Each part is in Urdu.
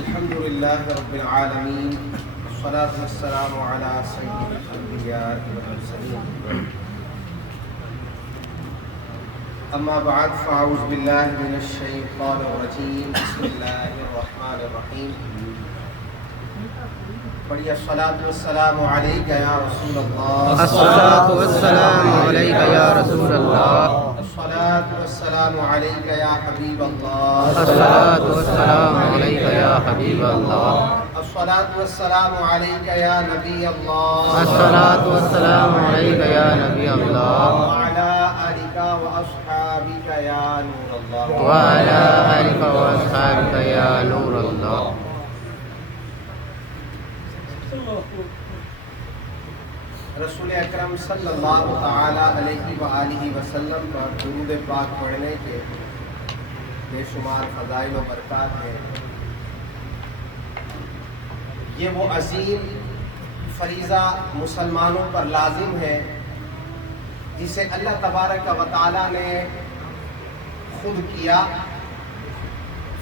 الحمد لله رب العالمين والصلاة والسلام على سيد الأنبياء والمرسلين أما بعد فأعوذ بالله من الشيطان الرجيم بسم الله الرحمن الرحيم پڑھیے الصلاة والسلام عليك يا رسول الله الصلاة والسلام عليك يا رسول الله الصلاة والسلام عليك يا حبيب الله الصلاة والسلام عليك يا حبيب الله الصلاة والسلام عليك يا نبي الله الصلاة والسلام عليك يا نبي الله وعلى آلك وأصحابك يا نور الله وعلى آلك وأصحابك يا نور الله. رسول اکرم صلی اللہ تعالی علیہ وآلہ وسلم پر درود پاک پڑھنے کے بے شمار فضائل و برکات ہیں. یہ وہ عظیم فریضہ مسلمانوں پر لازم ہے جسے اللہ تبارک و تعالی نے خود کیا،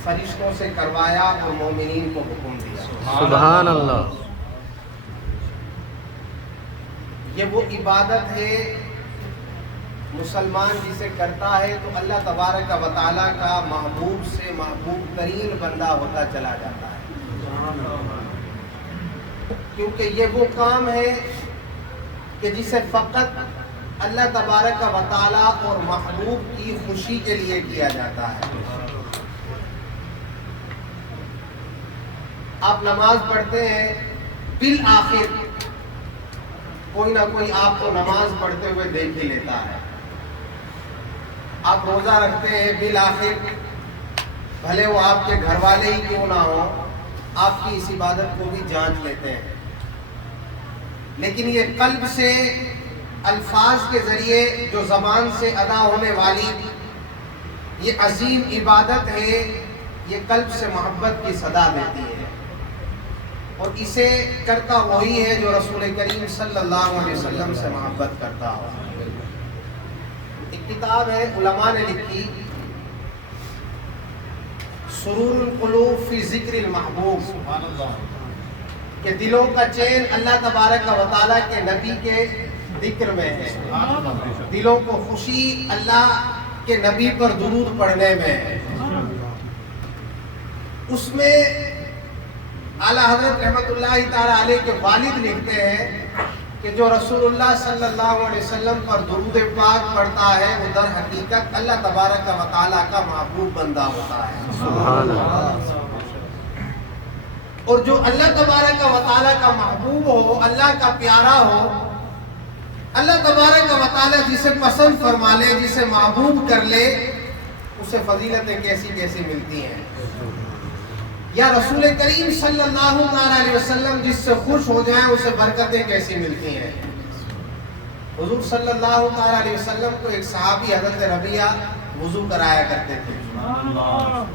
فرشتوں سے کروایا اور مومنین کو حکم دیا. سبحان اللہ. یہ وہ عبادت ہے مسلمان جسے کرتا ہے تو اللہ تبارک و تعالیٰ کا محبوب سے محبوب ترین بندہ ہوتا چلا جاتا ہے، کیونکہ یہ وہ کام ہے کہ جسے فقط اللہ تبارک و تعالیٰ اور محبوب کی خوشی کے لیے کیا جاتا ہے. آپ نماز پڑھتے ہیں، بالآخر کوئی نہ کوئی آپ کو نماز پڑھتے ہوئے دیکھ ہی لیتا ہے. آپ روزہ رکھتے ہیں، بالآخر بھلے وہ آپ کے گھر والے ہی کیوں نہ ہوں، آپ کی اس عبادت کو بھی جانچ لیتے ہیں. لیکن یہ قلب سے الفاظ کے ذریعے جو زبان سے ادا ہونے والی یہ عظیم عبادت ہے، یہ قلب سے محبت کی صدا دیتی ہے، اور اسے کرتا وہی ہے جو رسول کریم صلی اللہ علیہ وسلم سے محبت کرتا ہو. ایک کتاب ہے علماء نے لکھی، سرور القلوب فی ذکر المحبوب، کہ دلوں کا چین اللہ تبارک و تعالیٰ کے نبی کے ذکر میں ہے، دلوں کو خوشی اللہ کے نبی پر درود پڑھنے میں ہے. اس میں اعلیٰ حضرت رحمۃ اللہ تعالیٰ علیہ کے والد لکھتے ہیں کہ جو رسول اللہ صلی اللہ علیہ وسلم پر درود پاک پڑھتا ہے وہ در حقیقت اللہ تبارک و تعالیٰ کا محبوب بندہ ہوتا ہے. سبحان اللہ. اور جو اللہ تبارک و تعالیٰ کا محبوب ہو، اللہ کا پیارا ہو، اللہ تبارک و تعالیٰ جسے پسند فرما لے، جسے محبوب کر لے، اسے فضیلتیں کیسی کیسی ملتی ہیں. یا رسول کریم صلی اللہ علیہ وسلم جس سے خوش ہو جائیں اسے برکتیں کیسی ملتی ہیں. حضور صلی اللہ علیہ وسلم کو ایک صحابی حضرت ربیعہ وضو کرایا کرتے تھے.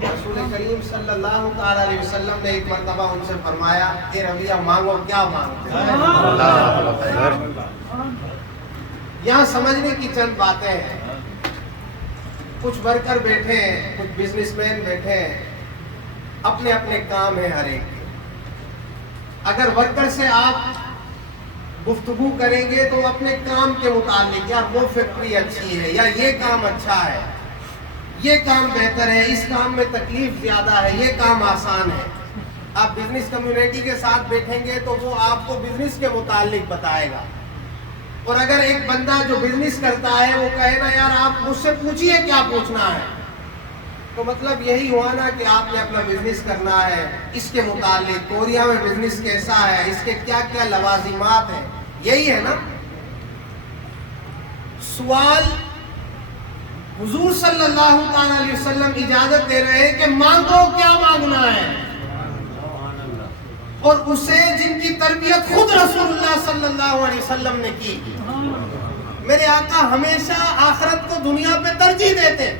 رسول کریم صلی اللہ علیہ وسلم نے ایک مرتبہ ان سے فرمایا، اے ربیعہ مانگو، کیا مانگتے ہیں؟ یہاں سمجھنے کی چند باتیں ہیں. کچھ ورکر بیٹھے ہیں، کچھ بزنس مین بیٹھے ہیں، اپنے اپنے کام ہیں ہر ایک کے. اگر ورکر سے آپ گفتگو کریں گے تو اپنے کام کے متعلق، یا وہ فیکٹری اچھی ہے، یا یہ کام اچھا ہے، یہ کام بہتر ہے، اس کام میں تکلیف زیادہ ہے، یہ کام آسان ہے. آپ بزنس کمیونٹی کے ساتھ بیٹھیں گے تو وہ آپ کو بزنس کے متعلق بتائے گا. اور اگر ایک بندہ جو بزنس کرتا ہے وہ کہے نا یار آپ مجھ سے پوچھئے کیا پوچھنا ہے، تو مطلب یہی ہوا نا کہ آپ نے اپنا بزنس کرنا ہے، اس کے متعلق کوریا میں بزنس کیسا ہے، اس کے کیا کیا لوازمات ہیں، یہی ہے نا. سوال حضور صلی اللہ علیہ وسلم اجازت دے رہے ہیں کہ مانگو، کیا مانگنا ہے، اور اسے جن کی تربیت خود رسول اللہ صلی اللہ علیہ وسلم نے کی. میرے آقا ہمیشہ آخرت کو دنیا پہ ترجیح دیتے،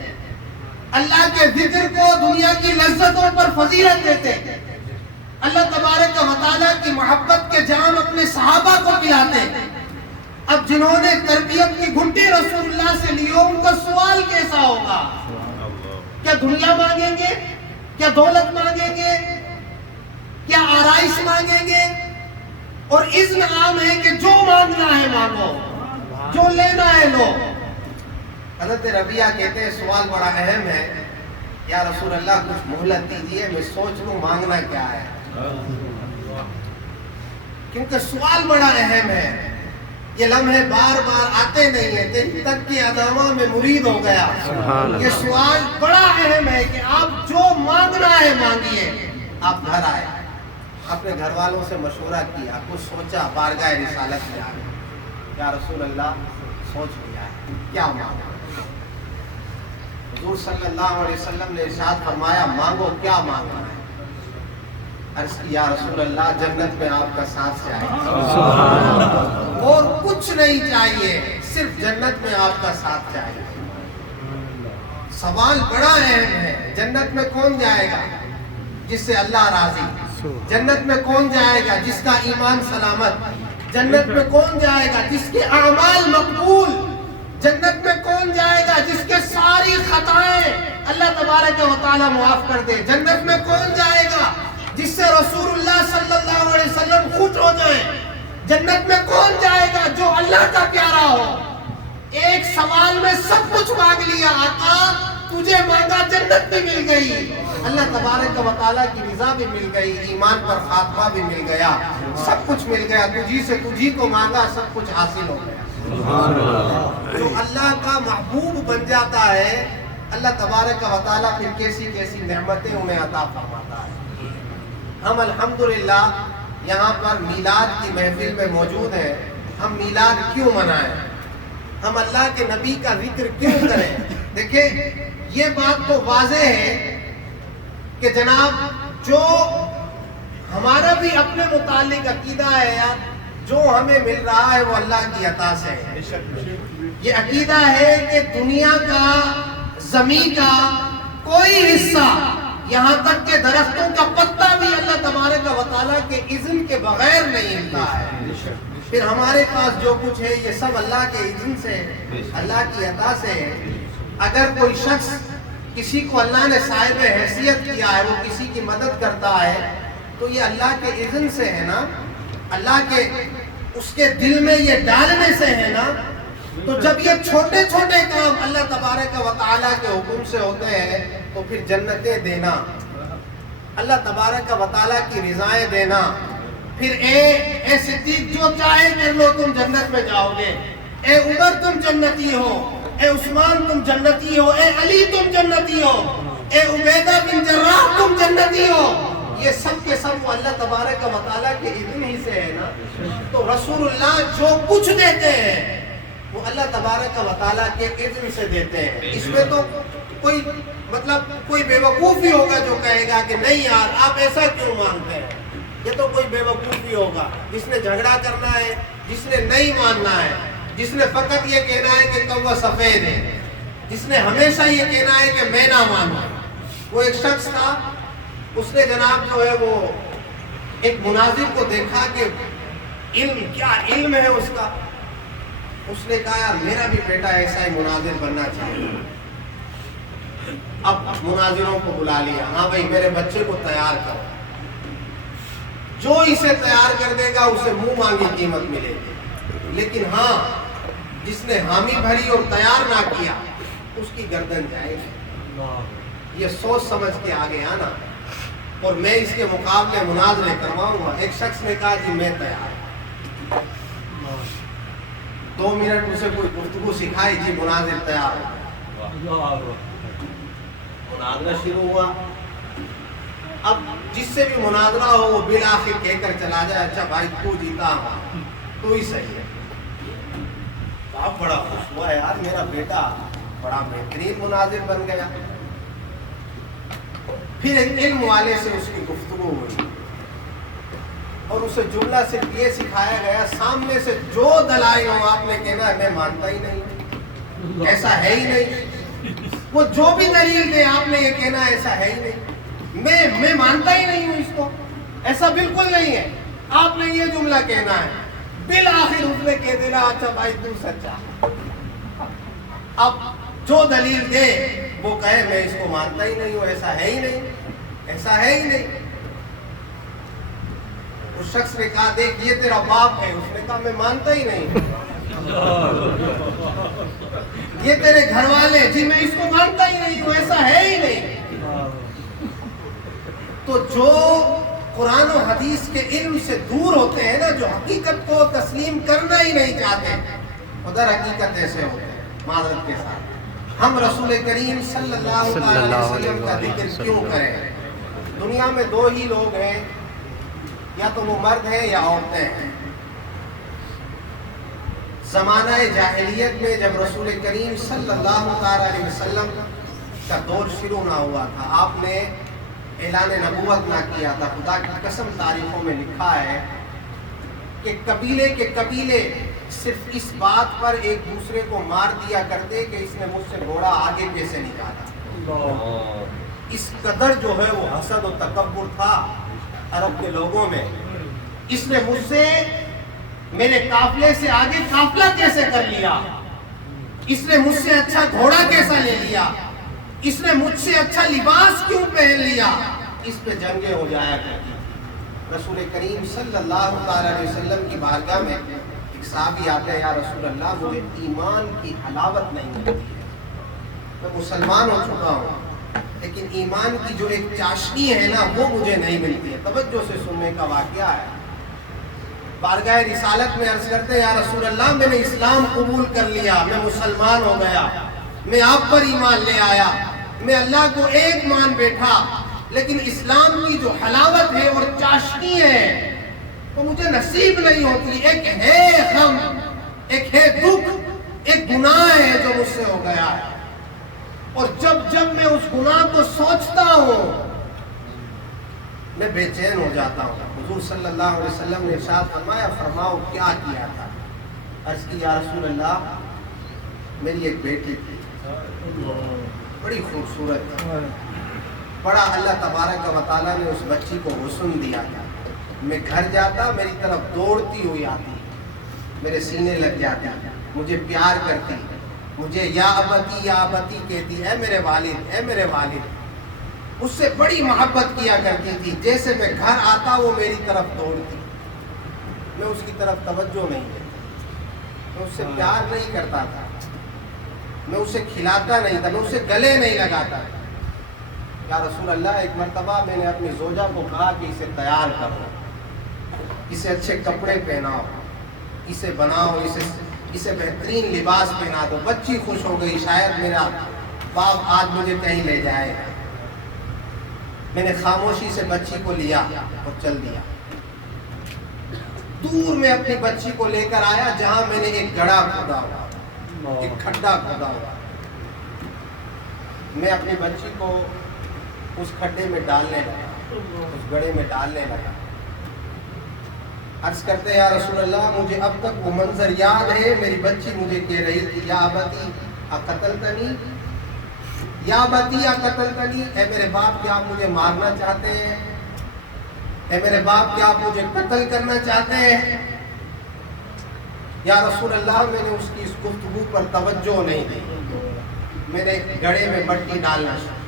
اللہ کے ذکر کو دنیا کی لذتوں پر فضیلت دیتے. اللہ تبارک و تعالیٰ کی محبت کے جام اپنے صحابہ کو پلاتے. اب جنہوں نے تربیت کی گھنٹی رسول اللہ سے لی ہو، ان کا سوال کیسا ہوگا؟ کیا دنیا مانگیں گے؟ کیا دولت مانگیں گے؟ آرائش مانگیں گے اور اذن عام ہے کہ جو مانگنا ہے مانگو، جو لینا ہے لو۔ حضرت ربیعہ کہتے ہیں سوال بڑا اہم ہے، یا رسول اللہ کچھ مہلت دیجیے، میں سوچ لوں مانگنا کیا ہے، کیونکہ سوال بڑا اہم ہے۔ یہ لمحے بار بار آتے نہیں ہیں، دل تک کی ادامہ میں مرید ہو گیا۔ یہ سوال بڑا اہم ہے کہ آپ جو مانگنا ہے مانگیے۔ آپ گھر آئے، اپنے گھر والوں سے مشورہ کیا، کچھ سوچا، بارگاہ رسالت میں آ گئے، یا رسول اللہ سوچ لیا ہے کیا مانگا۔ حضور صلی اللہ علیہ وسلم نے ارشاد فرمایا مانگو، کیا مانگنا ہے؟ عرض کی یا رسول اللہ جنت میں آپ کا ساتھ چاہیے، اور کچھ نہیں چاہیے، صرف جنت میں آپ کا ساتھ چاہیے۔ سوال بڑا اہم ہے، جنت میں کون جائے گا جس سے اللہ راضی؟ جنت میں کون جائے گا جس کا ایمان سلامت؟ جنت میں کون جائے گا جس کے اعمال مقبول؟ جنت میں کون جائے گا جس کے ساری خطائیں اللہ تبارک و تعالی معاف کر دے؟ جنت میں کون جائے گا جس سے رسول اللہ صلی اللہ علیہ وسلم خوش ہو جائیں؟ جنت میں کون جائے گا جو اللہ کا پیارا ہو؟ ایک سوال میں سب کچھ مانگ لیا، آقا تجھے مانگا جنت بھی مل گئی، اللہ تبارک و تعالیٰ کی رضا بھی مل گئی، ایمان پر خاتمہ بھی مل گیا، سب کچھ مل گیا، تجھی سے تجھی کو مانگا سب کچھ حاصل ہو گیا۔ جو اللہ کا محبوب بن جاتا ہے، اللہ تبارک و تعالیٰ پھر کیسی کیسی نعمتیں انہیں عطا فرماتا ہے۔ ہم الحمدللہ یہاں پر میلاد کی محفل میں موجود ہیں۔ ہم میلاد کیوں منائیں؟ ہم اللہ کے نبی کا ذکر کیوں کریں؟ دیکھیں یہ بات تو واضح ہے کہ جناب جو ہمارا بھی اپنے متعلق عقیدہ ہے، جو ہمیں مل رہا ہے وہ اللہ کی عطا سے ہے۔ یہ عقیدہ ہے کہ دنیا کا، زمین کا کوئی حصہ، یہاں تک کہ درختوں کا پتا بھی اللہ تبارک و تعالیٰ کے اذن کے بغیر نہیں ہلتا ہے۔ پھر ہمارے پاس جو کچھ ہے یہ سب اللہ کے اذن سے، اللہ کی عطا سے ہے۔ اگر کوئی شخص، کسی کو اللہ نے صاحب حیثیت کیا ہے، وہ کسی کی مدد کرتا ہے تو یہ اللہ کے اذن سے ہے نا، اللہ کے اس کے دل میں یہ ڈالنے سے ہے نا۔ تو جب یہ چھوٹے چھوٹے کام اللہ تبارک و تعالیٰ کے حکم سے ہوتے ہیں تو پھر جنتیں دینا، اللہ تبارک و تعالیٰ کی رضائیں دینا، پھر اے صدیق جو چاہے کر لو تم جنت میں جاؤ گے، اے عمر تم جنتی ہو، اے عثمان تم جنتی ہو، اے علی تم جنتی ہو، اے عبیدہ بن جراح تم جنتی ہو، یہ سب کے سب وہ اللہ تبارک و تعالیٰ کے اذن ہی سے ہے نا۔ تو رسول اللہ جو کچھ دیتے ہیں وہ اللہ تبارک و تعالیٰ کے اذن سے دیتے ہیں۔ اس میں تو کوئی کوئی بیوقوف ہی ہوگا جو کہے گا کہ نہیں یار آپ ایسا کیوں مانگتے ہیں، یہ تو کوئی بیوقوف ہی ہوگا جس نے جھگڑا کرنا ہے، جس نے نہیں ماننا ہے، جس نے فقط یہ کہنا ہے کہ کوا سفید ہے، جس نے ہمیشہ یہ کہنا ہے کہ میں نہ مانوں۔ وہ ایک شخص تھا، اس نے جناب جو ہے وہ ایک مناظر کو دیکھا کہ علم کیا علم ہے اس کا، اس نے کہا یار میرا بھی بیٹا ایسا ہی مناظر بننا چاہیے۔ اب مناظروں کو بلا لیا، ہاں بھائی میرے بچے کو تیار کرو، جو اسے تیار کر دے گا اسے منہ مانگی قیمت ملے گی، لیکن ہاں جس نے حامی بھری اور تیار نہ کیا اس کی گردن جائے گی۔ یہ سوچ سمجھ کے آگے آنا، اور میں اس کے مقابلے مناظرے کرواؤں گا۔ ایک شخص نے کہا جی میں تیار، 2 منٹ اسے کوئی گفتگو سکھائی، جی مناظر تیار ہو، مناظرہ شروع ہوا۔ اب جس سے بھی مناظرہ ہو وہ بالآخر کہہ کر چلا جائے اچھا بھائی تو جیتا ہوا، تو ہی صحیح ہے۔ آپ بڑا خوش ہوا یار میرا بیٹا بڑا بہترین مناظر بن گیا۔ پھر ایک علم والے سے اس کی گفتگو ہوئی اور اسے جملہ صرف یہ سکھایا گیا سامنے سے جو دلائل ہوں آپ نے کہنا ہے میں مانتا ہی نہیں، ایسا ہے ہی نہیں۔ وہ جو بھی دلیل دے آپ نے یہ کہنا ایسا ہے ہی نہیں، میں مانتا ہی نہیں ہوں اس کو، ایسا بالکل نہیں ہے، آپ نے یہ جملہ کہنا ہے۔ بالآخر اس نے کہہ دینا اچھا بھائی تو سچا، اب جو دلیل دے وہ کہے میں اس کو مانتا ہی نہیں ہوں، ایسا ہے ہی نہیں، ایسا ہے ہی نہیں۔ اس شخص نے کہا دیکھ یہ تیرا باپ ہے. اس نے کہا میں مانتا ہی نہیں. یہ تیرے گھر والے, جی میں اس کو مانتا ہی نہیں ہوں, ایسا ہے ہی نہیں. تو جو قرآن و حدیث کے علم سے دور ہوتے ہیں نا, جو حقیقت کو تسلیم کرنا ہی نہیں چاہتے, ادھر حقیقت ایسے ہوتے ہیں. معذرت کے ساتھ ہم رسول کریم صلی اللہ علیہ وسلم کا ذکر کیوں کریں؟ دنیا میں دو ہی لوگ ہیں, یا تو وہ مرد ہیں یا عورتیں ہیں. زمانہ جاہلیت میں جب رسول کریم صلی اللہ علیہ وسلم کا دور شروع نہ ہوا تھا, آپ نے اعلان نبوت نہ کیا تھا, خدا کی قسم تاریخوں میں لکھا ہے کہ قبیلے کے قبیلے صرف اس بات پر ایک دوسرے کو مار دیا کرتے کہ اس نے مجھ سے گھوڑا آگے کیسے نکالا. اس قدر جو ہے وہ حسد و تکبر تھا عرب کے لوگوں میں. اس نے مجھ سے, میرے قافلے سے آگے قافلہ کیسے کر لیا, اس نے مجھ سے اچھا گھوڑا کیسا لے لیا, اس نے مجھ سے اچھا لباس کیوں پہن لیا. اس پہ جنگیں ہو جایا کرتی. رسول کریم صلی اللہ علیہ وسلم کی بارگاہ میں ایک صحابی آتے ہیں, یا رسول اللہ مجھے ایمان کی حلاوت نہیں ملتی ہے, میں مسلمان ہو چکا ہوں لیکن ایمان کی جو ایک چاشنی ہے نا وہ مجھے نہیں ملتی ہے. توجہ سے سننے کا واقعہ ہے. بارگاہ رسالت میں عرض کرتے ہیں, یا رسول اللہ میں نے اسلام قبول کر لیا, میں مسلمان ہو گیا, میں آپ پر ایمان لے آیا, میں اللہ کو ایک مان بیٹھا, لیکن اسلام کی جو حلاوت ہے اور چاشنی ہے وہ مجھے نصیب نہیں ہوتی. ایک ہے غم, ایک ہے دکھ, ایک گناہ ہے جو مجھ سے ہو گیا ہے, اور جب میں اس گناہ کو سوچتا ہوں میں بے چین ہو جاتا ہوں. حضور صلی اللہ علیہ وسلم نے ارشاد فرمایا, فرماؤ کیا کیا تھا؟ عرض کی, یا رسول اللہ میری ایک بیٹی تھی, بڑی خوبصورت تھی, بڑا اللہ تبارک و تعالیٰ نے اس بچی کو حسن دیا تھا. میں گھر جاتا, میری طرف دوڑتی ہوئی آتی, میرے سینے لگ جاتی, مجھے پیار کرتی, مجھے یا ابتی کہتی, اے میرے والد, اے میرے والد. اس سے بڑی محبت کیا کرتی تھی. جیسے میں گھر آتا وہ میری طرف دوڑتی, میں اس کی طرف توجہ نہیں دیتا, میں اس سے پیار نہیں کرتا تھا, میں اسے کھلاتا نہیں تھا, میں اسے گلے نہیں لگاتا. یا رسول اللہ ایک مرتبہ میں نے اپنی زوجہ کو کہا کہ اسے تیار کرو, اسے اچھے کپڑے پہناؤ, اسے بناؤ, اسے بہترین لباس پہنا دو. بچی خوش ہو گئی, شاید میرا باپ آج مجھے کہیں لے جائے. میں نے خاموشی سے بچی کو لیا اور چل دیا. دور میں اپنی بچی کو لے کر آیا جہاں میں نے ایک گڑھا کھودا ہوا, ایک کھڈا کھودا ہوا. میں اپنی بچی کو اس کھڈے میں ڈالنے لگا, اس گڑھے میں ڈالنے لگا. عرض کرتے ہیں, یا رسول اللہ مجھے اب تک وہ منظر یاد ہے. میری بچی مجھے کہہ رہی تھی, یا ابتی اقتلتنی, یا ابتی اقتلتنی, اے میرے باپ کیا آپ مجھے مارنا چاہتے ہیں, اے میرے باپ کیا آپ مجھے قتل کرنا چاہتے ہیں. یا رسول اللہ میں نے اس کی اس گفتگو پر توجہ نہیں دی. میں نے گڑھے میں مٹی ڈالنا شروع,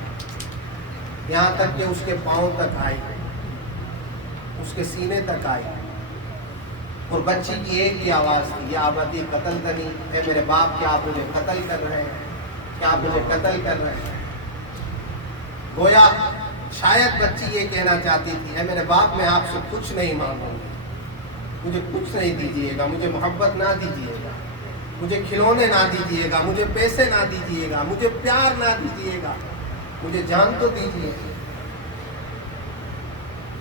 یہاں تک کہ اس کے پاؤں تک آئی, اس کے سینے تک آئی, اور بچی کی ایک ہی آواز تھی, یا ابتی قتلتنی, اے میرے باپ کیا آپ مجھے قتل کر رہے ہیں, کیا آپ مجھے قتل کر رہے ہیں. گویا شاید بچی یہ کہنا چاہتی تھی, اے میرے باپ میں آپ سے کچھ نہیں مانگوں گی, مجھے کچھ نہیں دیجیے گا, مجھے محبت نہ دیجیے گا, مجھے کھلونے نہ دیجیے گا, مجھے پیسے نہ دیجیے گا, مجھے پیار نہ دیجیے گا, مجھے جان تو دیجیے.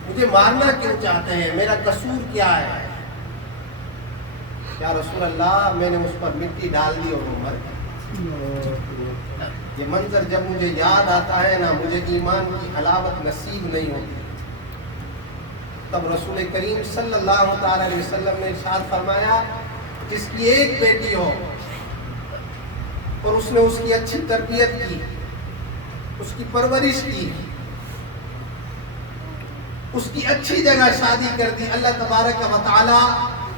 مجھے مارنا کیوں چاہتے ہیں, میرا قصور کیا ہے؟ یا رسول اللہ میں نے اس پر مٹی ڈال دی اور وہ مر گئی. یہ منظر جب مجھے یاد آتا ہے نا, مجھے ایمان کی حلاوت نصیب نہیں ہوتی. تب رسول کریم صلی اللہ تعالی علیہ وسلم نے ارشاد فرمایا, جس کی ایک بیٹی ہو اور اس نے اس کی اچھی تربیت کی, اس کی پرورش کی, اس کی اچھی جگہ شادی کر دی, اللہ تبارک و تعالی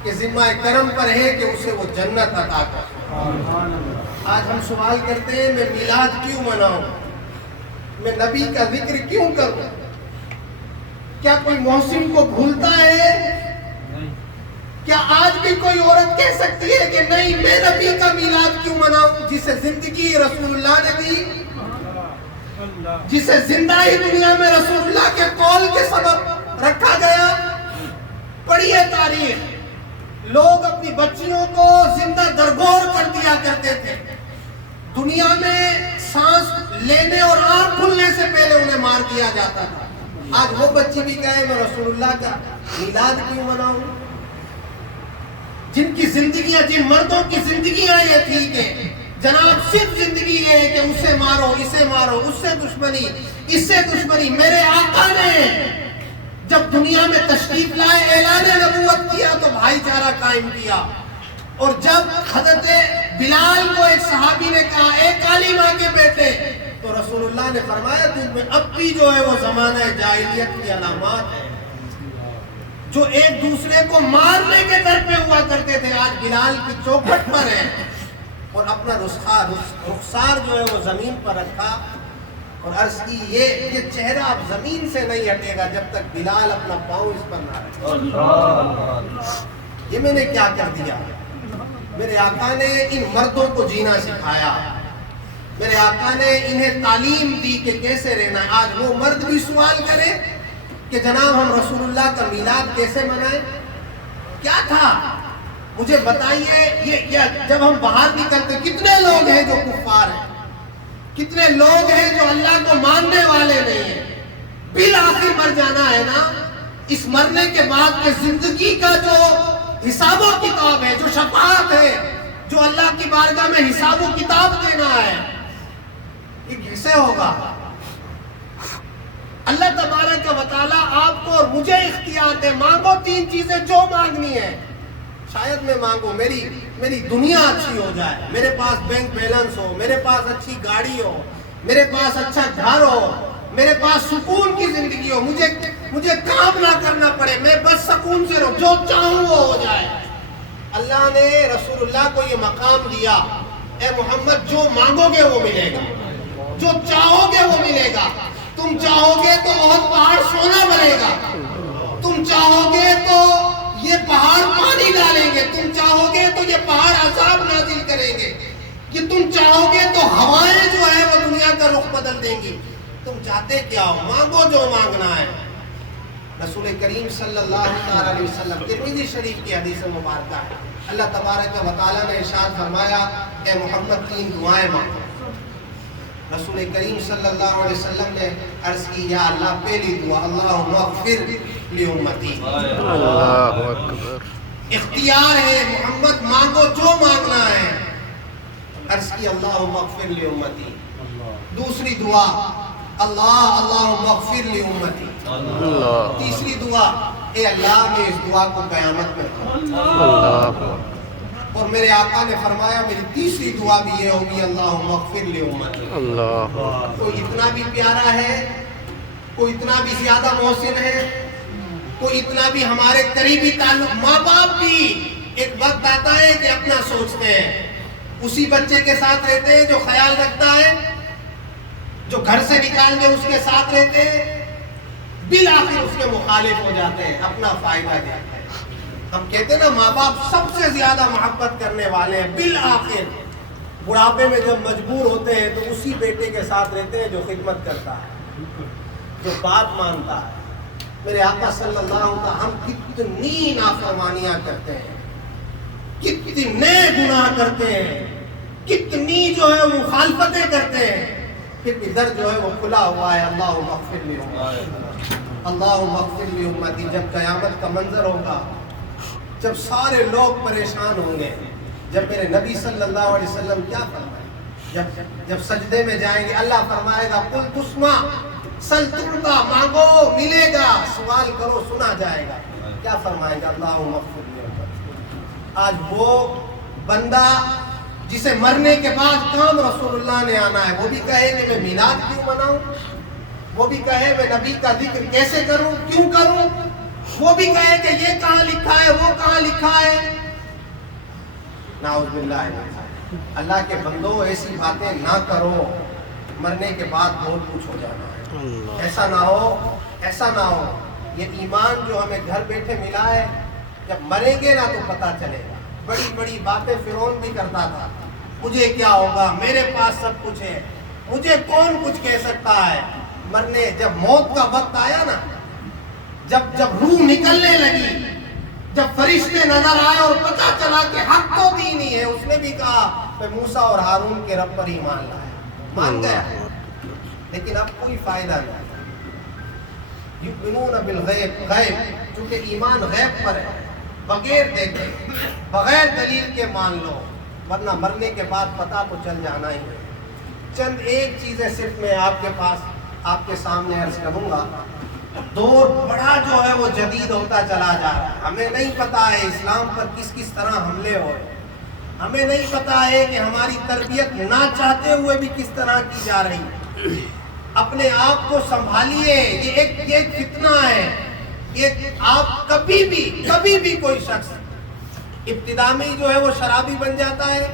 کے ذمہ کرم پر ہے کہ اسے وہ جنت عطا کر. آج ہم سوال کرتے ہیں, میں میلاد کیوں مناؤں, میں نبی کا ذکر کیوں کروں؟ کیا کوئی محسن کو بھولتا ہے کیا آج بھی کوئی عورت کہہ سکتی ہے کہ نہیں میں نبی کا میلاد کیوں مناؤں جسے زندگی رسول اللہ نے دی، جسے زندہ ہی دنیا میں رسول اللہ کے قول کے سبب رکھا گیا؟ پڑھیے تاریخ، لوگ اپنی بچیوں کو زندہ درگور کر دیا کرتے تھے، دنیا میں سانس لینے اور آنکھ کھلنے سے پہلے انہیں مار دیا جاتا تھا۔ آج وہ بچی بھی کہے میں رسول اللہ کا میلاد کیوں مناؤں؟ جن کی زندگیاں، جن مردوں کی زندگیاں یہ تھی کہ جناب صرف زندگی یہ ہے کہ اسے مارو، اسے مارو، اس سے دشمنی، اس سے دشمنی۔ میرے آقا نے جب دنیا میں تشریف لائے، اعلان نبوت کیا تو بھائی چارہ قائم کیا، اور جب حضرت بلال کو ایک صحابی نے کہا اے کالی ماں کے بیٹے، تو رسول اللہ نے فرمایا تم میں اب بھی جو ہے وہ زمانہ جاہلیت کی علامات ہے، جو ایک دوسرے کو مارنے کے در پہ ہوا کرتے تھے آج بلال کی چوکھٹ پر ہیں، اور اپنا رخسار جو ہے وہ زمین پر رکھا اور عرض کی یہ چہرہ اب زمین سے نہیں ہٹے گا جب تک بلال اپنا پاؤں اس پر نہ رکھے۔ یہ میں نے کیا کر دیا؟ میرے آقا نے ان مردوں کو جینا سکھایا، میرے آقا نے انہیں تعلیم دی کہ کیسے رہنا ہے۔ آج وہ مرد بھی سوال کرے کہ جناب ہم رسول اللہ کا میلاد کیسے منائیں؟ کیا تھا مجھے بتائیے۔ یہ جب ہم باہر نکلتے کتنے لوگ ہیں جو کفار ہیں، کتنے لوگ ہیں جو اللہ کو ماننے والے نہیں ہیں۔ بالآخر مر جانا ہے نا، اس مرنے کے بعد کے زندگی کا جو حساب و کتاب ہے، جو شفاعت ہے، جو اللہ کی بارگاہ میں حساب و کتاب دینا ہے، یہ کیسے ہوگا؟ اللہ تبارک و تعالیٰ آپ کو اور مجھے اختیار دے، مانگو تین چیزیں جو مانگنی ہے۔ شاید میں مانگوں میری دنیا اچھی ہو جائے، میرے پاس بینک بیلنس ہو، میرے پاس اچھی گاڑی ہو، میرے پاس اچھا گھر ہو، میرے پاس سکون کی زندگی ہو، مجھے کام نہ کرنا پڑے، میں بس سکون سے رہوں، جو چاہوں وہ ہو جائے۔ اللہ نے رسول اللہ کو یہ مقام دیا، اے محمد جو مانگو گے وہ ملے گا، جو چاہو گے وہ ملے گا۔ تم چاہو گے تو بہت پہاڑ سونا بنے گا، تم چاہو گے تو یہ پہاڑ پانی ڈالیں گے، تم چاہو گے تو یہ پہاڑ عذاب نازل کریں گے، کہ تم چاہو گے تو ہوائیں جو ہے وہ دنیا کا رخ بدل دیں گی۔ تم چاہتے کیا ہو؟ مانگو جو مانگنا ہے۔ رسول کریم صلی اللہ علیہ وسلم ترمذی شریف کی حدیث مبارکہ ہے، اللہ تبارک و تعالیٰ نے ارشاد فرمایا اے محمد تین دعائیں مانگو۔ رسول کریم صلی اللہ علیہ وسلم نے عرض کی یا اللہ پہلی دعا اللہم اغفر لی امتی، اللہ اکبر، اختیار ہے محمد مانگو جو مانگنا ہے۔ عرض کی اللہم اغفر لی امتی۔ دوسری دعا اللہم اغفر لی امتی۔ اللہ، تیسری دعا اے اللہ میں اس دعا کو قیامت میں پڑھوں۔ اللہ، اور میرے آقا نے فرمایا میری تیسری دعا بھی یہ ہوگی اللہم اغفر لی امتی۔ اللہ، کوئی اتنا بھی پیارا ہے، کوئی اتنا بھی زیادہ محسن ہے، کوئی اتنا بھی ہمارے قریبی تعلق، ماں باپ بھی ایک وقت آتا ہے کہ اپنا سوچتے ہیں، اسی بچے کے ساتھ رہتے ہیں جو خیال رکھتا ہے، جو گھر سے نکال کے اس کے ساتھ رہتے ہیں، بالآخر اس کے مخالف ہو جاتے ہیں، اپنا فائدہ دیتے ہیں۔ ہم کہتے ہیں نا ماں باپ سب سے زیادہ محبت کرنے والے ہیں، بالآخر بڑھاپے میں جب مجبور ہوتے ہیں تو اسی بیٹے کے ساتھ رہتے ہیں جو خدمت کرتا ہے، جو بات مانتا ہے۔ میرے آقا صلی اللہ علیہ وسلم، ہم کتنی نافرمانیاں کرتے ہیں، کتنے گناہ کرتے ہیں، کتنی جو ہے مخالفتیں کرتے ہیں، پھر ادھر جو ہے وہ کھلا ہوا ہے اللہم اغفر لی امتی، اللہم اغفر لی امتی۔ جب قیامت کا منظر ہوگا، جب سارے لوگ پریشان ہوں گے، جب میرے نبی صلی اللہ علیہ وسلم کیا فرمائے، جب سجدے میں جائیں گے اللہ فرمائے گا قل تسمع سل تعطیٰ، مانگو ملے گا، سوال کرو سنا جائے گا۔ کیا فرمائے گا اللہم اغفر لی امتی۔ آج وہ بندہ جسے مرنے کے بعد کام رسول اللہ نے آنا ہے، وہ بھی کہے کہ میں میلاد کیوں مناؤں، وہ بھی کہے میں نبی کا ذکر کیسے کروں، کیوں کروں، وہ بھی کہے کہ یہ کہاں لکھا ہے، وہ کہاں لکھا ہے۔ نعوذ باللہ، اللہ کے بندو ایسی باتیں نہ کرو، مرنے کے بعد بہت کچھ ہو جانا ہے۔ ایسا نہ ہو یہ ایمان جو ہمیں گھر بیٹھے ملا ہے، جب مریں گے نا تو پتہ چلے گا. بڑی بڑی باتیں فرعون بھی کرتا تھا, مجھے کیا ہوگا, میرے پاس سب کچھ ہے, مجھے کون کچھ کہہ سکتا ہے. مرنے جب موت کا وقت آیا نا, جب روح نکلنے لگی, جب فرشتے نظر آئے اور پتہ چلا کہ حق تو دین ہی ہے, اس نے بھی کہا میں موسیٰ اور ہارون کے رب پر ایمان لایا, مان گیا. لیکن اب کوئی فائدہ نہیں. یؤمنون بالغیب, غیب چونکہ ایمان غیب پر ہے, بغیر دیکھے بغیر دلیل کے مان لو, ورنہ مرنے کے بعد پتہ تو چل جانا ہی ہے. چند ایک چیزیں صرف میں آپ کے پاس آپ کے سامنے عرض کروں گا. دور بڑا جو ہے وہ جدید ہوتا چلا جا رہا ہے. ہمیں نہیں پتا ہے اسلام پر کس کس طرح حملے ہوئے, ہمیں نہیں پتا ہے کہ ہماری تربیت نہ چاہتے ہوئے بھی کس طرح کی جا رہی ہے. اپنے آپ کو سنبھالیے, یہ ایک فتنہ ہے. یہ آپ کبھی بھی کوئی شخص ابتدا میں ہی جو ہے وہ شرابی بن جاتا ہے,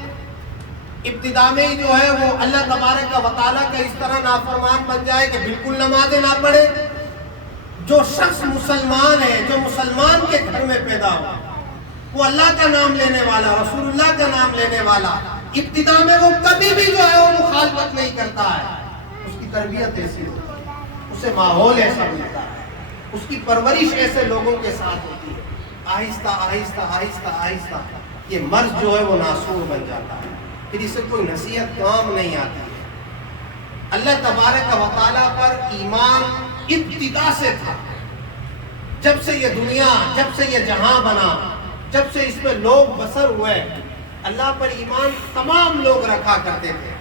ابتدا میں ہی جو ہے وہ اللہ تبارک و تعالیٰ کا اس طرح نافرمان بن جائے کہ بالکل نمازیں نہ پڑھے. جو شخص مسلمان ہے, جو مسلمان کے گھر میں پیدا ہوا, وہ اللہ کا نام لینے والا, رسول اللہ کا نام لینے والا, ابتدا میں وہ کبھی بھی جو ہے وہ مخالفت نہیں کرتا ہے. اس کی تربیت ایسی ہوتی ہے, اسے ماحول ایسا ملتا ہے, اس کی پرورش ایسے لوگوں کے ساتھ ہوتی ہے. آہستہ آہستہ آہستہ آہستہ یہ مرض جو ہے وہ ناسور بن جاتا ہے, پھر اسے کوئی نصیحت کام نہیں آتی ہے. اللہ تبارک و تعالیٰ پر ایمان ابتدا سے تھا. جب سے یہ دنیا, جب سے یہ جہاں بنا, جب سے اس میں لوگ بسر ہوئے, اللہ پر ایمان تمام لوگ رکھا کرتے تھے.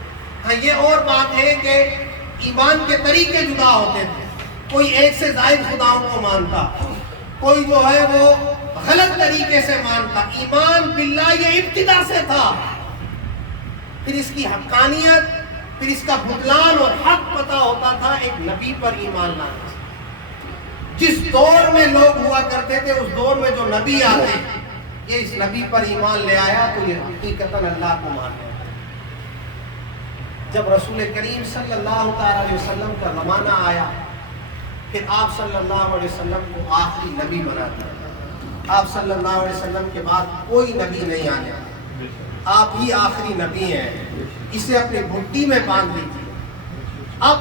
ہاں یہ اور بات ہے کہ ایمان کے طریقے جدا ہوتے تھے. کوئی ایک سے زائد خداؤں کو مانتا, کوئی جو ہے وہ غلط طریقے سے مانتا. ایمان باللہ یہ ابتدا سے تھا. پھر اس کی حقانیت, پھر اس کا بطلان اور حق پتہ ہوتا تھا ایک نبی پر ایمان لانے سے. جس دور میں لوگ ہوا کرتے تھے اس دور میں جو نبی آتے, یہ اس نبی پر ایمان لے آیا تو یہ حقیقتاً اللہ کو مان لیا. جب رسول کریم صلی اللہ علیہ وسلم کا زمانہ آیا, پھر آپ صلی اللہ علیہ وسلم کو آخری نبی بنا دیا. آپ صلی اللہ علیہ وسلم کے بعد کوئی نبی نہیں آنے, آپ ہی آخری نبی ہیں. اسے اپنی گھٹی میں باندھ لیجیے. اب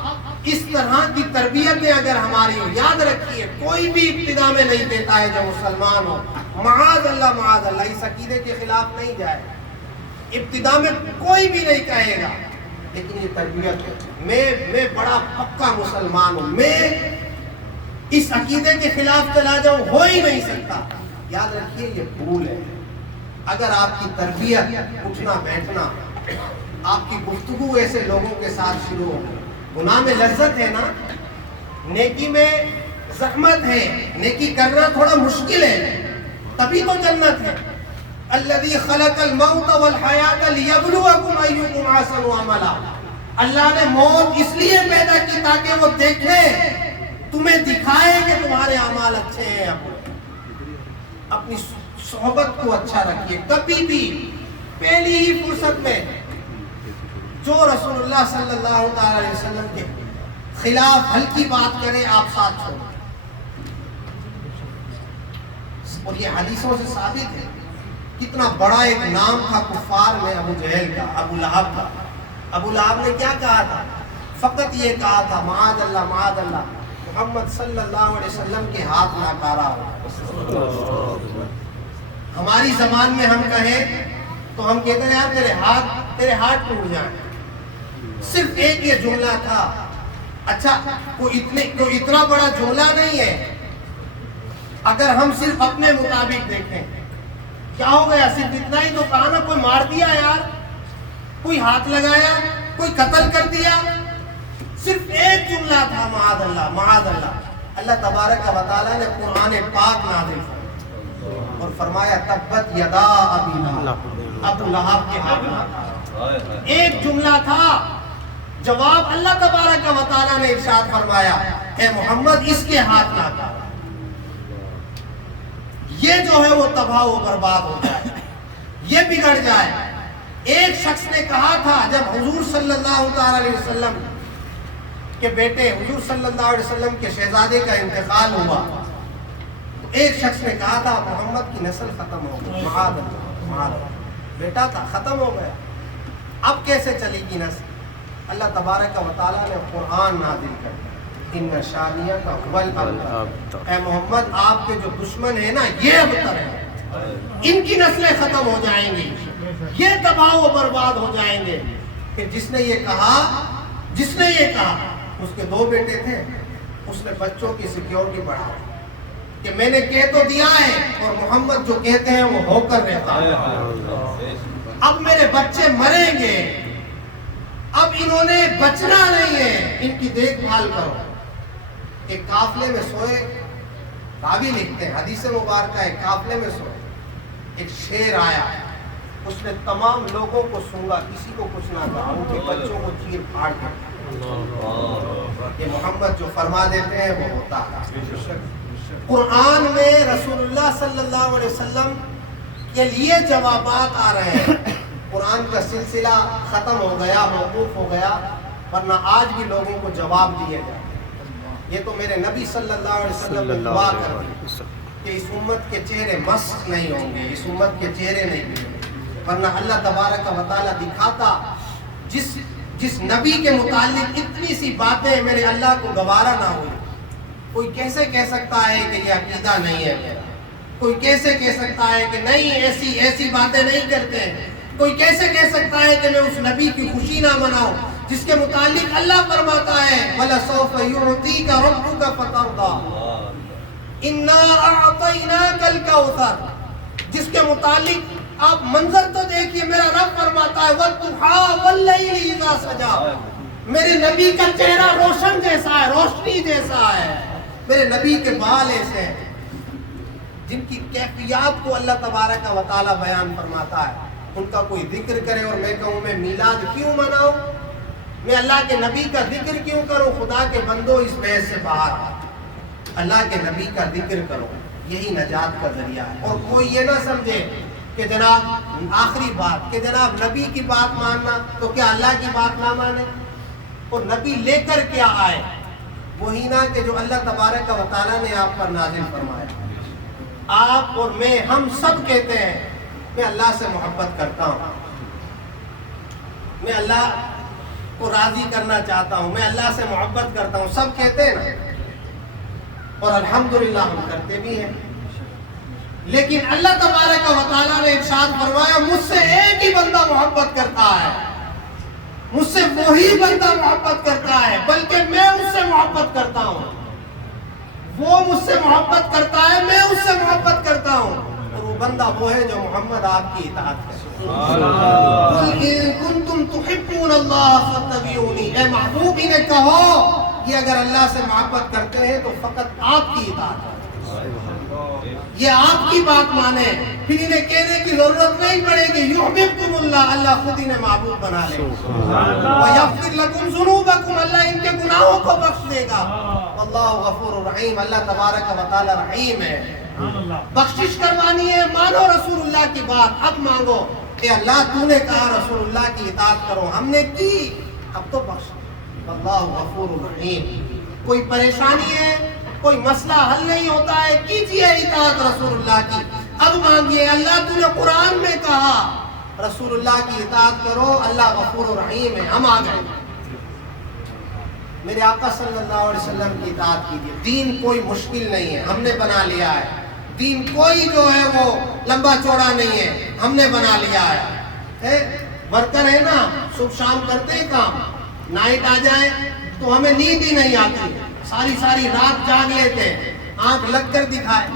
اس طرح کی تربیتیں اگر ہماری ہو, یاد رکھیے کوئی بھی ابتدا میں نہیں دیتا ہے جو مسلمان ہو. معاذ اللہ اس عقیدے کے خلاف نہیں جائے, ابتدا میں کوئی بھی نہیں کہے گا, لیکن یہ تربیت ہے. میں بڑا پکا مسلمان ہوں, میں اس عقیدے کے خلاف چلا جاؤں, ہو ہی نہیں سکتا. یاد رکھیے یہ بھول ہے. اگر آپ کی تربیت, اٹھنا بیٹھنا, آپ کی گفتگو ایسے لوگوں کے ساتھ شروع ہو, گناہ میں لذت ہے نا, نیکی میں زحمت ہے, نیکی کرنا تھوڑا مشکل ہے, تبھی تو جنت ہے. الذی خلق الموت والحیات لیبلوکم ایکم احسن عملا. اللہ نے موت اس لیے پیدا کی تاکہ وہ دیکھے, تمہیں دکھائے کہ تمہارے اعمال اچھے ہیں. اپنی صحبت کو اچھا رکھیے. کبھی بھی پہلی ہی فرصت میں جو رسول اللہ صلی اللہ علیہ وسلم کے خلاف ہلکی بات کرے, آپ ساتھ چھوڑیں. اور یہ حدیثوں سے ثابت ہے. کتنا بڑا ایک نام تھا کفار میں ابو جہل کا, ابو لہب کا. ابو لہب نے کیا کہا تھا؟ فقط یہ کہا تھا معاذ اللہ محمد صلی اللہ علیہ وسلم کے ہاتھ ناکارہ ہو. ہماری زبان میں ہم کہیں تو ہم کہتے ہیں یار تیرے ہاتھ ٹوٹ جائیں. صرف ایک یہ جملہ تھا. اچھا کوئی اتنا بڑا جملہ نہیں ہے. اگر ہم صرف اپنے مطابق دیکھیں, کیا ہو گیا؟ صرف اتنا ہی تو کہا نا, کوئی مار دیا یار, کوئی ہاتھ لگایا, کوئی قتل کر دیا. صرف ایک جملہ تھا معاذ اللہ. اللہ تبارک و تعالیٰ نے قرآن پاک نازل فرمایا اور فرمایا تبت یدا ابی لہب, ابو لہب کے ہاتھ نہ. ایک جملہ تھا. جواب اللہ تبارک و تعالیٰ نے ارشاد فرمایا اے محمد اس کے ہاتھ نہ کر. یہ جو ہے وہ تباہ و برباد ہو جائے, یہ بگڑ جائے. ایک شخص نے کہا تھا جب حضور صلی اللہ علیہ وسلم کے بیٹے, حضور صلی اللہ علیہ وسلم کے شہزادے کا انتقال ہوا, ایک شخص نے کہا تھا محمد کی نسل ختم ہو گئی، معاذ اللہ، معاذ اللہ، بیٹا تھا ختم ہو گیا، اب کیسے چلے گی نسل؟ اللہ تبارک و تعالیٰ نے قرآن نازل کر دیا، ان شانیہ کا ابتر، اے محمد آپ کے جو دشمن ہیں نا یہ ابتر ہیں، ان کی نسلیں ختم ہو جائیں گی، یہ تباہ و برباد ہو جائیں گے۔ پھر جس نے یہ کہا اس کے 2 بیٹے تھے، اس نے بچوں کی سیکیورٹی بڑھائی کہ میں نے کہہ تو دیا ہے اور محمد جو کہتے ہیں وہ ہو کر رہتا ہے، اب میرے بچے مریں گے، اب انہوں نے بچنا نہیں ہے، ان کی دیکھ بھال کرو۔ ایک قافلے میں سوئے، راوی لکھتے ہیں حدیث مبارکہ ہے، قافلے میں سوئے، ایک شیر آیا، اس نے تمام لوگوں کو سونگا، کسی کو کچھ نہ کہا، ان کے بچوں کو چیر پھاڑ دیا۔ یہ محمد جو فرما دیتے ہیں وہ ہوتا ہے۔ قرآن میں رسول اللہ صلی اللہ علیہ وسلم کے لیے جوابات آ رہے ہیں۔ قرآن کا سلسلہ ختم ہو گیا، موقوف ہو گیا، ورنہ آج بھی لوگوں کو جواب دیے جاتے ہیں۔ یہ تو میرے نبی صلی اللہ علیہ وسلم نے دعا کر دی کہ اس امت کے چہرے مسخ نہیں ہوں گے، اس امت کے چہرے نہیں ہوں گے، ورنہ اللہ تبارک و تعالیٰ دکھاتا جس نبی کے متعلق اتنی سی باتیں میرے اللہ کو گوارا نہ ہوئی۔ کوئی کیسے کہہ سکتا ہے کہ یہ عقیدہ نہیں ہے میرا، کوئی کیسے کہہ سکتا ہے کہ نہیں ایسی باتیں نہیں کرتے ہیں، کوئی کیسے کہہ سکتا ہے کہ میں اس نبی کی خوشی نہ مناؤں جس کے متعلق اللہ فرماتا ہے وَلَسَوْفَ يُعْطِيكَ رَبُّكَ فَتَرْضَىٰ إِنَّا أَعْطَيْنَاكَ الْكَوْثَرَ، جس کے متعلق آپ منظر تو دیکھیے، میرا رب فرماتا ہے وَالضُّحَىٰ وَاللَّيْلِ إِذَا سَجَىٰ، میرے نبی کا چہرہ روشن جیسا ہے، روشنی جیسا ہے، میرے نبی کے بال ایسے ہیں جن کی کیفیات کو اللہ تبارک و تعالیٰ بیان فرماتا ہے۔ ان کا کوئی ذکر کرے اور میں کہوں میں میلاد کیوں مناؤں، میں اللہ کے نبی کا ذکر کیوں کروں؟ خدا کے بندو اس بحث سے باہر آؤ، اللہ کے نبی کا ذکر کرو، یہی نجات کا ذریعہ ہے۔ اور کوئی یہ نہ سمجھے کہ جناب آخری بات کہ جناب نبی کی بات ماننا تو کیا اللہ کی بات نہ مانے؟ اور نبی لے کر کیا آئے؟ وہی نہ کہ جو اللہ تبارک و تعالیٰ نے آپ پر نازل فرمایا۔ آپ اور میں، ہم سب کہتے ہیں میں اللہ سے محبت کرتا ہوں، میں اللہ کو راضی کرنا چاہتا ہوں، میں اللہ سے محبت کرتا ہوں، سب کہتے ہیں نا، اور الحمدللہ ہم کرتے بھی ہیں۔ لیکن اللہ تبارک و تعالیٰ نے ارشاد فرمایا مجھ سے ایک ہی بندہ محبت کرتا ہے، مجھ سے وہی بندہ محبت کرتا ہے، بلکہ میں اس سے محبت کرتا ہوں، وہ مجھ سے محبت کرتا ہے، میں اس سے محبت کرتا ہوں، اور وہ بندہ وہ ہے جو محمد آپ کی اطاعت کرے۔ قُلْ إِن كُنتُمْ تُحِبُّونَ اللَّهَ فَاتَّبِعُونِي، اے محبوب انہیں کہو یہ اگر اللہ سے محبت کرتے ہیں تو فقط آپ کی اطاعت کریں، یہ آپ کی بات مانے، پھر انہیں کہنے کی ضرورت نہیں پڑے گی یحببکم اللہ، اللہ خود انہیں محبوب بنا لے گا، وَيَغْفِرْ لَكُمْ ذُنُوبَكُمْ، اللہ ان کے گناہوں کو بخش دے گا، واللہ غفور الرحیم، اللہ تبارک و تعالی رحیم ہے۔ بخشش کروانی ہے، مانو رسول اللہ کی بات، اب مانگو کہ اللہ تو نے کہا رسول اللہ کی اطاعت کرو، ہم نے کی، اب تو بخش، واللہ غفور الرحیم۔ کوئی پریشانی ہے، کوئی مسئلہ حل نہیں ہوتا ہے، کیجئے اطاعت رسول اللہ کی، اب مانگیے اللہ تو نے قرآن میں کہا رسول اللہ کی اطاعت کرو، اللہ غفور الرحیم ہے، ہم آ گئے۔ میرے آقا صلی اللہ علیہ وسلم کی اطاعت کیجئے، دین کوئی مشکل نہیں ہے، ہم نے بنا لیا ہے، دین کوئی جو ہے وہ لمبا چوڑا نہیں ہے، ہم نے بنا لیا ہے۔ ورکر ہے نا، صبح شام کرتے ہیں کام، نائٹ آ جائیں تو ہمیں نیند ہی نہیں آتی، ساری رات جاگ لیتے ہیں، آنکھ لگ کر دکھائے،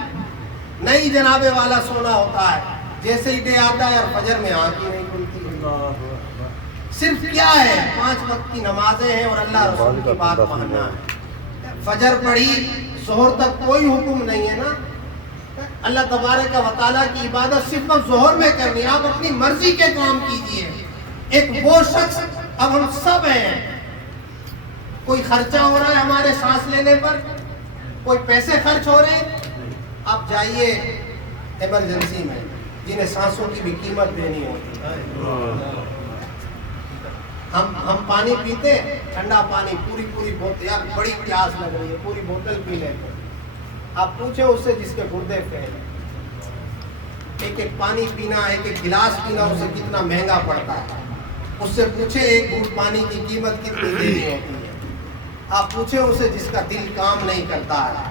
نہیں جنابے والا سونا ہوتا ہے، جیسے ہی ڈے آتا ہے اور فجر میں آنکھ ہی نہیں کھلتی ہے۔ صرف کیا ہے، 5 وقت کی نمازیں ہیں اور اللہ رسول کی بات ماننا ہے۔ فجر پڑھی، ظہر تک کوئی حکم نہیں ہے نا، اللہ تبارک و تعالیٰ کی عبادت صرف ظہر میں کرنی ہے، آپ اپنی مرضی کے کام کیجئے۔ ایک وہ شخص، اب ہم سب ہیں، کوئی خرچہ ہو رہا ہے ہمارے سانس لینے پر، کوئی پیسے خرچ ہو رہے ہیں، آپ جائیے ایمرجنسی میں، جنہیں سانسوں کی بھی قیمت دینی ہوتی، ہم پانی پیتے ٹھنڈا پانی، پوری بوتل، یار بڑی پیاس لگ رہی ہے، پوری بوتل پی لیتے، آپ پوچھیں اس سے جس کے گردے فیل ہیں، ایک ایک پانی پینا، ایک ایک گلاس پینا اسے کتنا مہنگا پڑتا ہے. اس سے پوچھیں ایک گھونٹ پانی کی قیمت کتنی دینی ہوتی ہے. آپ پوچھیں اسے جس کا دل کام نہیں کرتا ہے،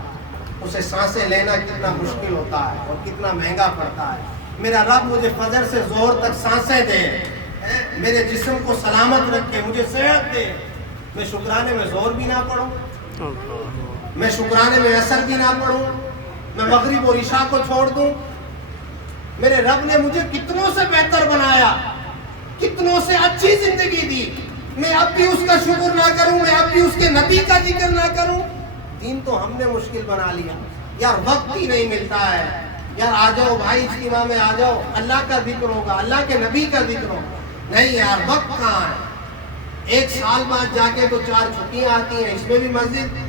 اسے سانسیں لینا کتنا مشکل ہوتا ہے اور کتنا مہنگا پڑتا ہے. میرا رب مجھے فجر سے ظہر تک سانسیں دے، میرے جسم کو سلامت رکھے، مجھے صحت دے. میں شکرانے میں ظہر بھی نہ پڑھوں، میں شکرانے میں عصر بھی نہ پڑھوں، میں مغرب اور عشاء کو چھوڑ دوں. میرے رب نے مجھے کتنوں سے بہتر بنایا، کتنوں سے اچھی زندگی دی، میں اب بھی اس کا شکر نہ کروں، میں اب بھی اس کے نبی کا ذکر نہ کروں. دین تو ہم نے مشکل بنا لیا. یار وقت ہی نہیں ملتا ہے. یار آ جاؤ بھائی اجتماع میں آ جاؤ، اللہ کا ذکر ہوگا، اللہ کے نبی کا ذکر ہوگا. نہیں یار وقت کہاں ہے. ایک سال بعد جا کے تو 4 چھٹیاں آتی ہیں، اس میں بھی مسجد،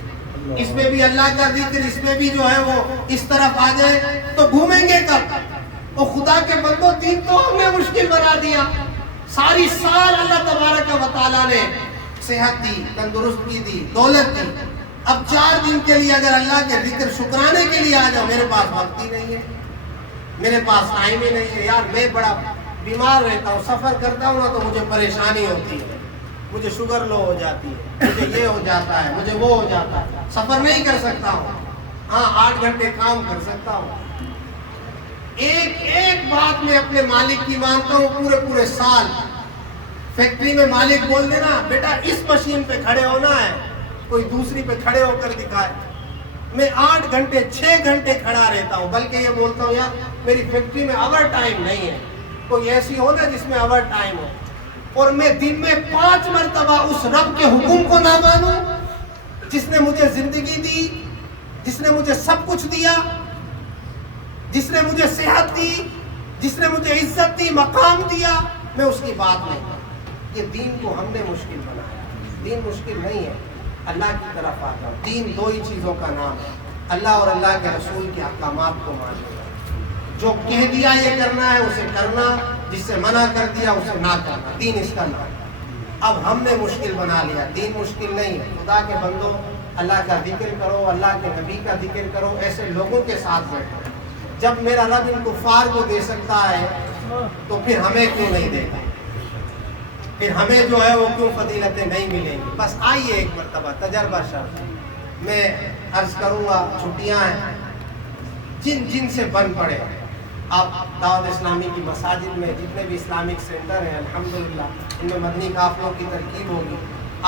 اس میں بھی اللہ کا ذکر، اس میں بھی جو ہے وہ اس طرف آ جائے تو گھومیں گے کب؟ اور خدا کے بندوں دین تو ہم نے مشکل بنا دیا. ساری سال اللہ تبارک و تعالیٰ نے صحت دی، تندرستی دی، دولت دی. اب 4 دن کے لیے اگر اللہ کے ذکر شکرانے کے لیے آ جاؤ، میرے پاس وقت ہی نہیں ہے، میرے پاس ٹائم ہی نہیں ہے. یار میں بڑا بیمار رہتا ہوں، سفر کرتا ہوں نا تو مجھے پریشانی ہوتی ہے، مجھے شوگر لو ہو جاتی ہے، مجھے یہ ہو جاتا ہے، مجھے وہ ہو جاتا ہے، سفر نہیں کر سکتا ہوں. ہاں 8 گھنٹے کام کر سکتا ہوں. ایک بات میں اپنے مالک کی مانتا ہوں پورے سال. فیکٹری میں مالک بول دینا بیٹا اس مشین پہ کھڑے ہونا ہے، کوئی دوسری پہ کھڑے ہو کر دکھائے. میں 8 گھنٹے 6 گھنٹے کھڑا رہتا ہوں، بلکہ یہ بولتا ہوں یار میری فیکٹری میں اوور ٹائم نہیں ہے، کوئی ایسی ہو نا جس میں اوور ٹائم ہو. اور میں دن میں 5 مرتبہ اس رب کے حکم کو نہ مانوں جس نے مجھے زندگی دی، جس نے مجھے سب کچھ دیا، جس نے مجھے صحت دی، جس نے مجھے عزت دی، مقام دیا. میں اس کی بات نہیں. یہ دین کو ہم نے مشکل بنایا. دین مشکل نہیں ہے. اللہ کی طرف آ جاؤ. دین 2 ہی چیزوں کا نام ہے، اللہ اور اللہ کے رسول کے احکامات کو ماننا. جو کہہ دیا یہ کرنا ہے اسے کرنا، جس سے منع کر دیا اسے نہ کرنا. دین اس کا نام ہے. اب ہم نے مشکل بنا لیا. دین مشکل نہیں ہے. خدا کے بندوں اللہ کا ذکر کرو، اللہ کے نبی کا ذکر کرو، ایسے لوگوں کے ساتھ بیٹھو. جب میرا رب ان کفار کو دے سکتا ہے تو پھر ہمیں کیوں نہیں دے گا؟ پھر ہمیں جو ہے وہ کیوں فضیلتیں نہیں ملیں گی؟ بس آئیے ایک مرتبہ تجربہ شرط. میں عرض کروں گا چھٹیاں ہیں، جن سے بن پڑے آپ دعوت اسلامی کی مساجد میں جتنے بھی اسلامک سینٹر ہیں الحمدللہ ان میں مدنی قافلوں کی ترکیب ہوگی،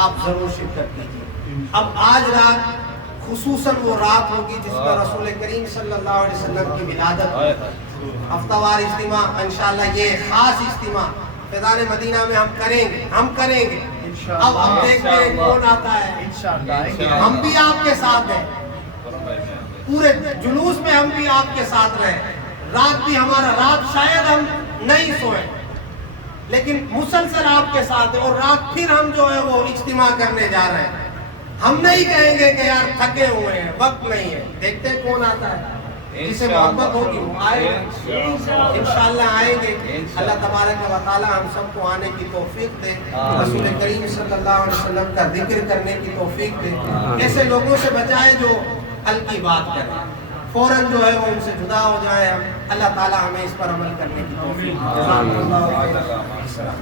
آپ ضرور شرکت کیجیے. اب آج رات خصوصاً وہ رات ہوگی جس میں رسول کریم صلی اللہ علیہ وسلم کی ولادت ہوگی. ہفتہ وار اجتماع انشاءاللہ، یہ خاص اجتماع فیضان مدینہ میں ہم کریں گے. اب ہم دیکھتے ہیں کون آتا ہے. ہم بھی آپ کے ساتھ ہیں، پورے جلوس میں ہم بھی آپ کے ساتھ رہیں. رات بھی ہمارا رات شاید ہم نہیں سوئیں لیکن مسلسل آپ کے ساتھ ہیں. اور رات پھر ہم جو ہے وہ اجتماع کرنے جا رہے ہیں. ہم نہیں کہیں گے کہ یار تھکے ہوئے ہیں، وقت نہیں ہے. دیکھتے ہیں کون آتا ہے، جسے محبت ہوگی وہ آئے گا. انشاءاللہ آئیں گے. اللہ تبارک و تعالی ہم سب کو آنے کی توفیق دے، رسول کریم صلی اللہ علیہ وسلم کا ذکر کرنے کی توفیق دے. ایسے لوگوں سے بچائے جو ہلکی بات کریں، فوراً جو ہے وہ ان سے جدا ہو جائے. اللہ تعالی ہمیں اس پر عمل کرنے کی توفیق دے.